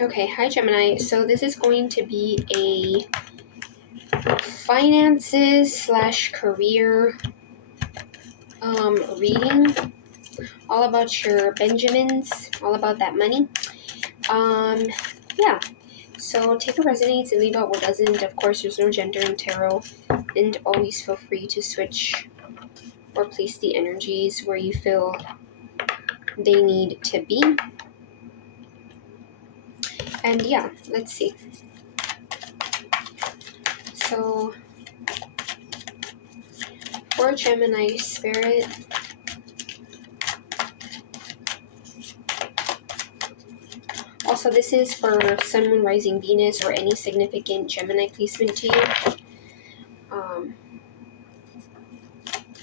Okay, hi Gemini. So this is going to be a finances slash career reading, all about your Benjamins, all about that money. Um, yeah. So take what resonates and leave out what doesn't. Of course, there's no gender in tarot, and always feel free to switch or place the energies where you feel they need to be. And yeah, let's see. So for Gemini spirit, also, this is for Sun, Moon, Rising, Venus, or any significant Gemini placement to you. Um,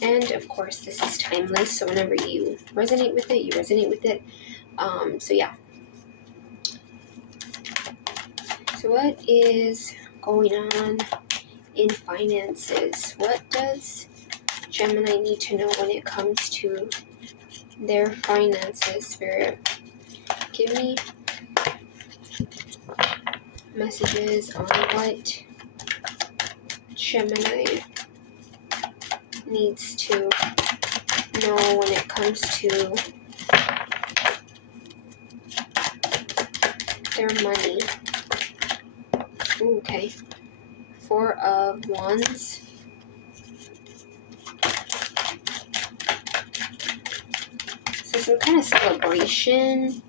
and of course, this is timeless, so whenever you resonate with it, you resonate with it. So yeah. So what is going on in finances? What does Gemini need to know when it comes to their finances, Spirit? Give me messages on what Gemini needs to know when it comes to their money. Ooh, okay. Four of Wands. So some kind of celebration.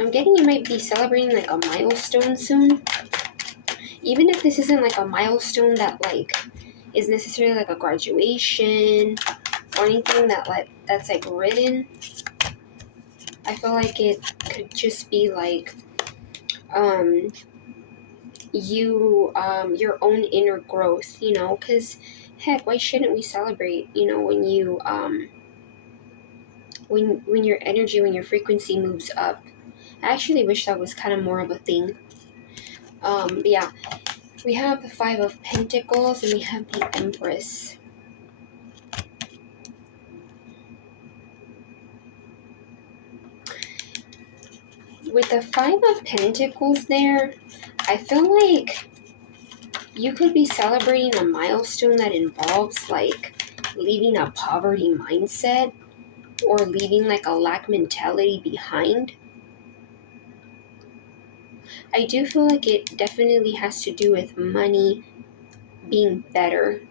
I'm getting you might be celebrating like a milestone soon. Even if this isn't like a milestone that like is necessarily like a graduation or anything that's like written. I feel like it could just be like your own inner growth, because heck, why shouldn't we celebrate, when you when your energy, when your frequency moves up. I actually wish that was kind of more of a thing. But yeah, we have the Five of Pentacles and we have the Empress. With the Five of Pentacles there, I feel like you could be celebrating a milestone that involves like leaving a poverty mindset or leaving like a lack mentality behind. I do feel like it definitely has to do with money being better.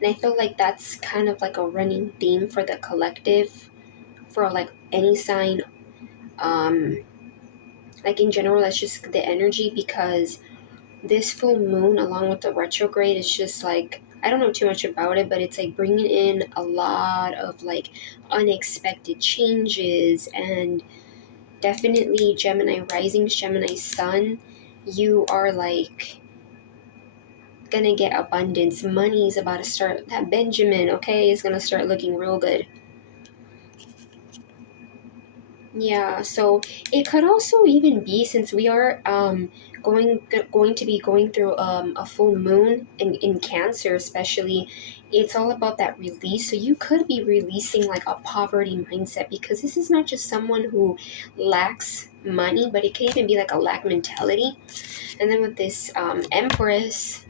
And I feel like that's kind of like a running theme for the collective, for like any sign. Like in general, that's just the energy, because this full moon along with the retrograde is just like, I don't know too much about it, but it's like bringing in a lot of like unexpected changes. And definitely Gemini rising, Gemini sun, you are like gonna get abundance. Money's about to start, that Benjamin, okay, is gonna start looking real good. Yeah, so it could also even be, since we are going to be going through a full moon in Cancer especially, it's all about that release. So you could be releasing like a poverty mindset, because this is not just someone who lacks money, but it can even be like a lack mentality. And then with this Empress,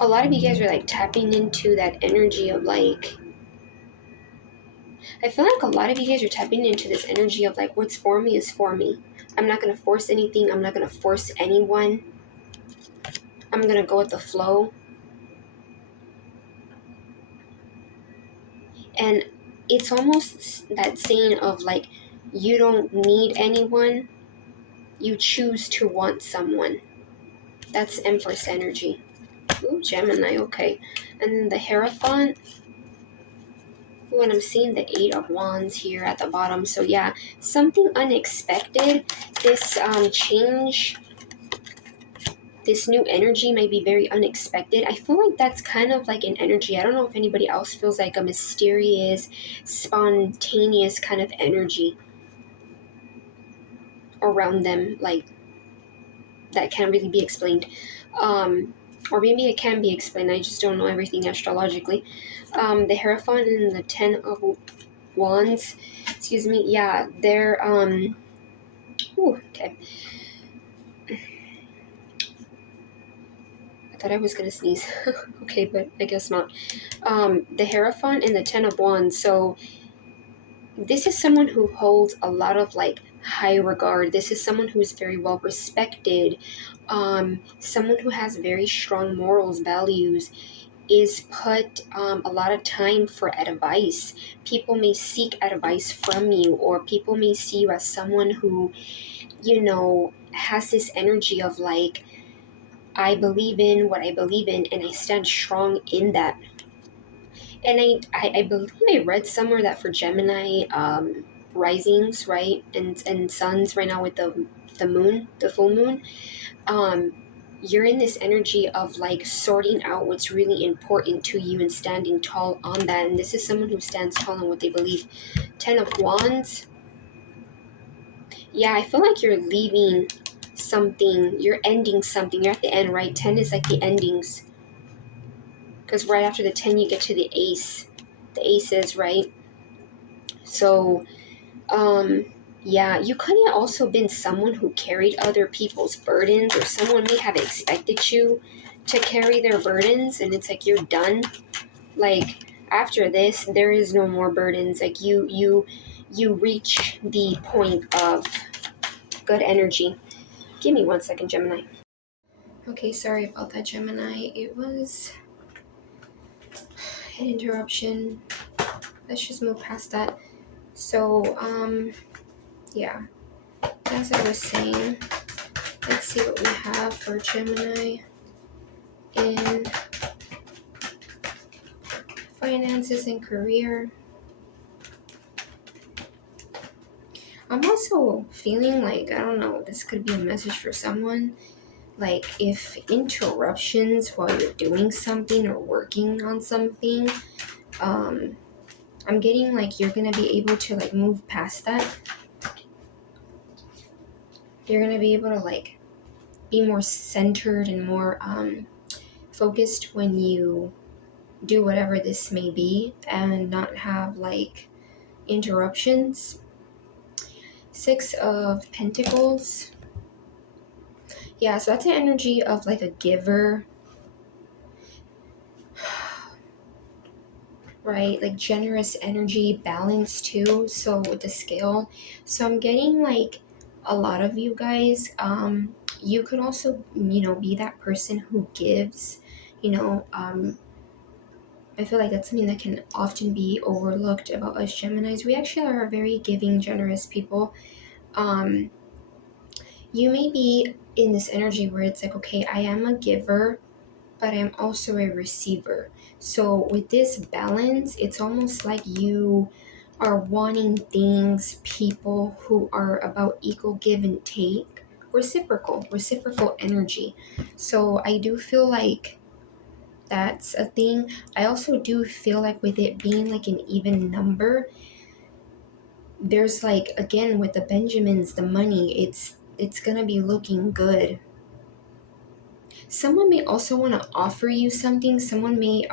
a lot of you guys are like tapping into that energy of like, I feel like a lot of you guys are tapping into this energy of like, what's for me is for me. I'm not going to force anything. I'm not going to force anyone. I'm going to go with the flow. And it's almost that saying of like, you don't need anyone. You choose to want someone. That's Empress energy. Ooh, Gemini, okay. And then the Hierophant. Ooh, and I'm seeing the Eight of Wands here at the bottom. So yeah, something unexpected. This change, this new energy might be very unexpected. I feel like that's kind of like an energy. I don't know if anybody else feels like a mysterious, spontaneous kind of energy around them, like that can't really be explained. Um, or maybe it can be explained. I just don't know everything astrologically. The Hierophant and the Ten of Wands, excuse me, yeah, they're okay. I thought I was gonna sneeze. Okay, but I guess not. The Hierophant and the Ten of Wands. So this is someone who holds a lot of like high regard. This is someone who's very well respected. Someone who has very strong morals, values, is put a lot of time for advice. People may seek advice from you, or people may see you as someone who, has this energy of like, I believe in what I believe in and I stand strong in that. And I believe I read somewhere that for Gemini risings, right, and suns right now with the moon, the full moon, um, you're in this energy of like sorting out what's really important to you and standing tall on that. And this is someone who stands tall on what they believe. Ten of Wands. Yeah, I feel like you're leaving something, you're ending something, you're at the end, right? 10 is like the endings, because right after the 10 you get to the ace, the aces, right? So yeah, you could have also been someone who carried other people's burdens, or someone may have expected you to carry their burdens, and it's like you're done. Like after this there is no more burdens. Like you reach the point of good energy. Give me 1 second, Gemini. Okay, sorry about that, Gemini. It was an interruption. Let's just move past that. So yeah, as I was saying, let's see what we have for Gemini in finances and career. I'm also feeling like, I don't know, this could be a message for someone. Like if interruptions while you're doing something or working on something, I'm getting like you're gonna be able to like move past that. You're gonna be able to like be more centered and more focused when you do whatever this may be, and not have like interruptions. 6 of Pentacles. Yeah, so that's an energy of like a giver, right? Like generous energy, balance too. So with the scale, so I'm getting like a lot of you guys, you could also, be that person who gives, I feel like that's something that can often be overlooked about us Geminis. We actually are very giving, generous people. You may be in this energy where it's like, okay, I am a giver, but I'm also a receiver. So with this balance, it's almost like you are wanting things, people who are about equal give and take, reciprocal energy. So I do feel like that's a thing. I also do feel like with it being like an even number, there's like, again, with the Benjamins, the money, it's gonna be looking good. Someone may also want to offer you something. Someone may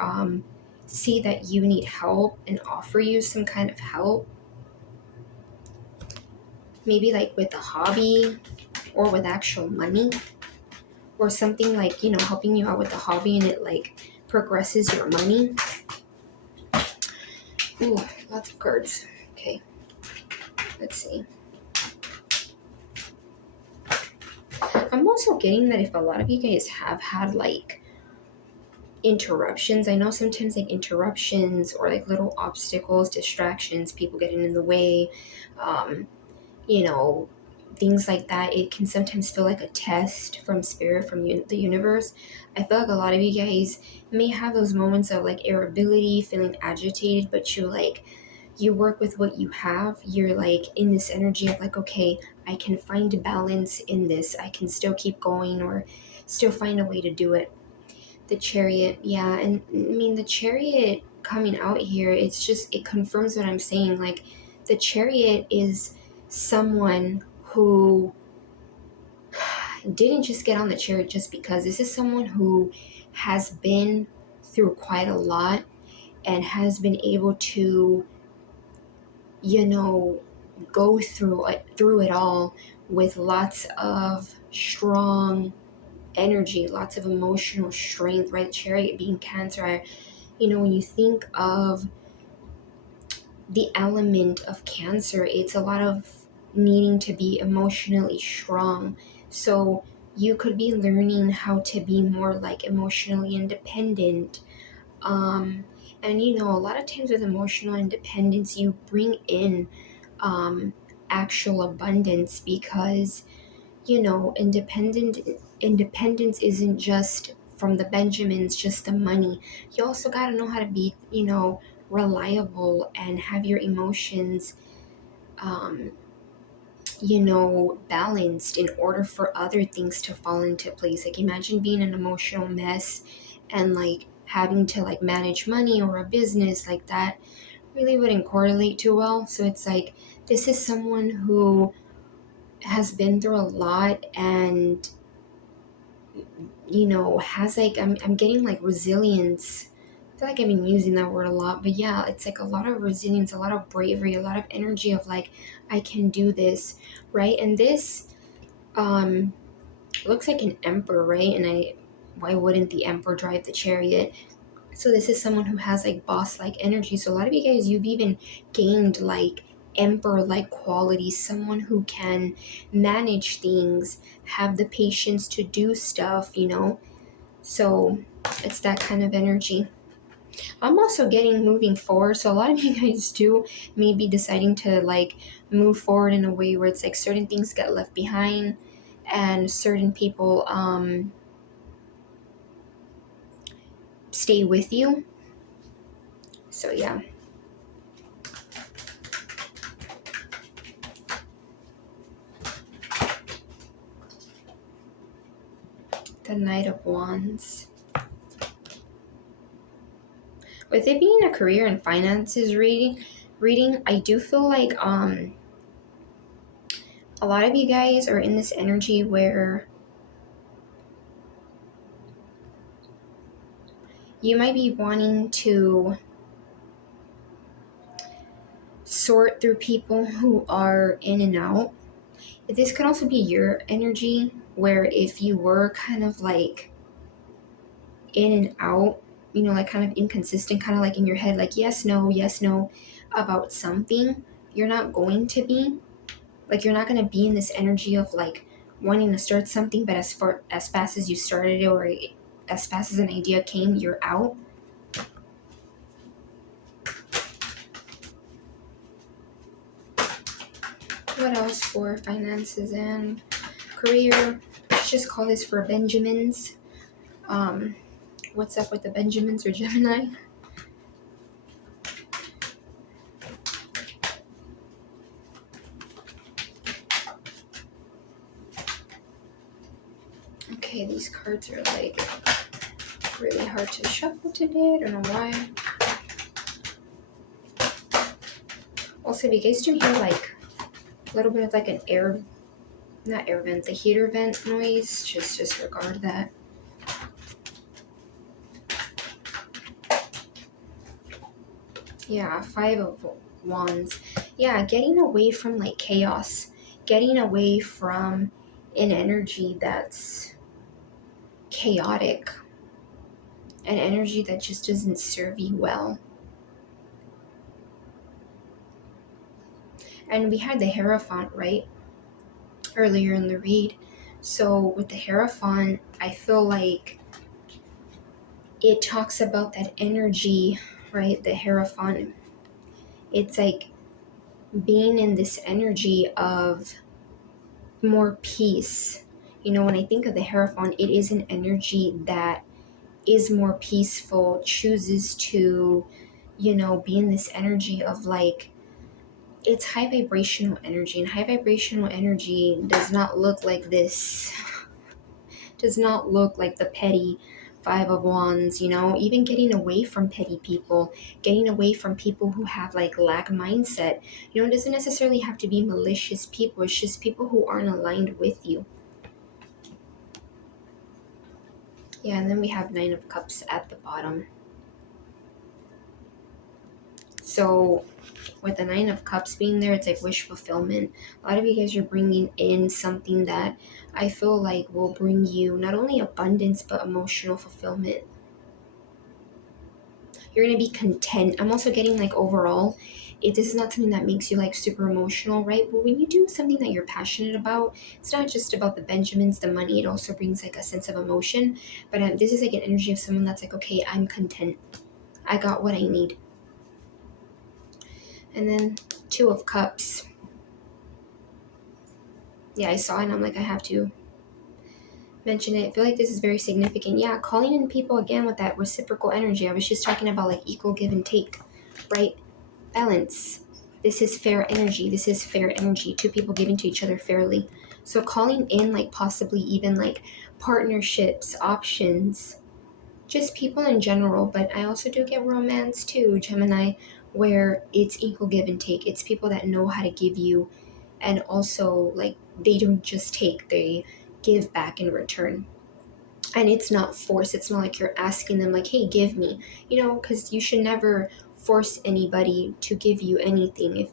see that you need help and offer you some kind of help. Maybe like with a hobby or with actual money, or something like, helping you out with a hobby and it like progresses your money. Ooh, lots of cards. Okay, let's see. I'm also getting that if a lot of you guys have had like interruptions, I know sometimes like interruptions or like little obstacles, distractions, people getting in the way, things like that, it can sometimes feel like a test from spirit, from the universe. I feel like a lot of you guys may have those moments of like irritability, feeling agitated, but you work with what you have. You're like in this energy of like, okay, I can find balance in this. I can still keep going, or still find a way to do it. The Chariot, yeah. And I mean, the Chariot coming out here, it confirms what I'm saying. Like the Chariot is someone who didn't just get on the chariot just because. This is someone who has been through quite a lot and has been able to, you know, go through it all with lots of strong energy, lots of emotional strength, right? Chariot being Cancer, when you think of the element of Cancer, it's a lot of needing to be emotionally strong. So you could be learning how to be more like emotionally independent. Um, and a lot of times with emotional independence, you bring in um, actual abundance because independence isn't just from the Benjamins, just the money. You also got to know how to be reliable and have your emotions um, balanced in order for other things to fall into place. Like imagine being an emotional mess and like having to like manage money or a business like that really wouldn't correlate too well. So it's like this is someone who has been through a lot and has like I'm getting like resilience. I feel like I've been using that word a lot, but yeah, it's like a lot of resilience, a lot of bravery, a lot of energy of like I can do this, right? And this um looks like an emperor, right? And why wouldn't the emperor drive the chariot? So this is someone who has like boss like energy. So a lot of you guys, you've even gained like emperor like qualities, someone who can manage things, have the patience to do stuff. So it's that kind of energy. I'm also getting moving forward. So a lot of you guys do maybe deciding to like move forward in a way where it's like certain things get left behind and certain people stay with you. So yeah. The Knight of Wands. With it being a career and finances reading, I do feel like a lot of you guys are in this energy where you might be wanting to sort through people who are in and out. This could also be your energy where if you were kind of like in and out, like kind of inconsistent, kind of like in your head, like yes, no about something, you're not going to be. Like you're not going to be in this energy of like wanting to start something, but as fast as you started it or as fast as an idea came, you're out. What else for finances and career? Let's just call this for Benjamins. What's up with the Benjamins or Gemini? Okay, these cards are like really hard to shuffle today. I don't know why. Also, if you guys do hear like a little bit of like an not air vent, the heater vent noise, just disregard that. Yeah, Five of Wands. Yeah, getting away from like chaos, getting away from an energy that's chaotic, an energy that just doesn't serve you well. And we had the Hierophant, right? Earlier in the read. So with the Hierophant, I feel like it talks about that energy, right? The Hierophant. It's like being in this energy of more peace. When I think of the Hierophant, it is an energy that is more peaceful, chooses to, be in this energy of like, it's high vibrational energy, and high vibrational energy does not look like this, does not look like the petty Five of Wands, even getting away from petty people, getting away from people who have like lack mindset. It doesn't necessarily have to be malicious people, it's just people who aren't aligned with you. Yeah, and then we have Nine of Cups at the bottom. So with the Nine of Cups being there, it's like wish fulfillment. A lot of you guys are bringing in something that I feel like will bring you not only abundance, but emotional fulfillment. You're going to be content. I'm also getting like overall, if this is not something that makes you like super emotional, right? But when you do something that you're passionate about, it's not just about the Benjamins, the money, it also brings like a sense of emotion. But this is like an energy of someone that's like, okay, I'm content. I got what I need. And then Two of Cups. Yeah, I saw it and I'm like, I have to mention it. I feel like this is very significant. Yeah, calling in people again with that reciprocal energy. I was just talking about like equal give and take, right? Balance. This is fair energy. This is fair energy. Two people giving to each other fairly. So calling in like possibly even like partnerships, options, just people in general. But I also do get romance too, Gemini, where it's equal give and take. It's people that know how to give you, and also like they don't just take, they give back in return. And it's not force. It's not like you're asking them like, hey, give me, because you should never force anybody to give you anything.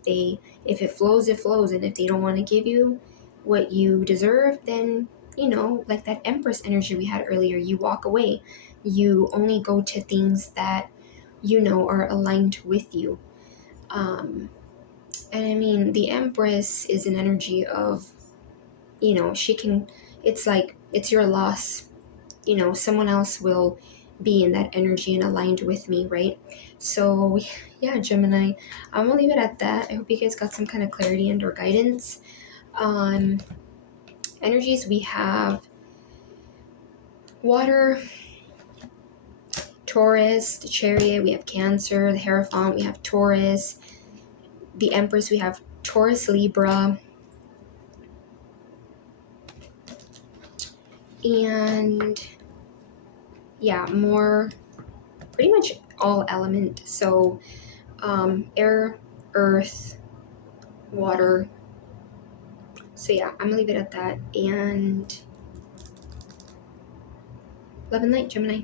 If it flows, it flows. And if they don't want to give you what you deserve, then like that Empress energy we had earlier, you walk away. You only go to things that are aligned with you. And I mean, the Empress is an energy of, she can, it's like it's your loss. Someone else will be in that energy and aligned with me, right? So yeah, Gemini, I'm gonna leave it at that. I hope you guys got some kind of clarity and or guidance. Energies, we have water, Taurus, the Chariot, we have Cancer, the Hierophant, we have Taurus, the Empress, we have Taurus, Libra, and yeah, more pretty much all element. So air, earth, water. So yeah, I'm gonna leave it at that. And love and light, Gemini.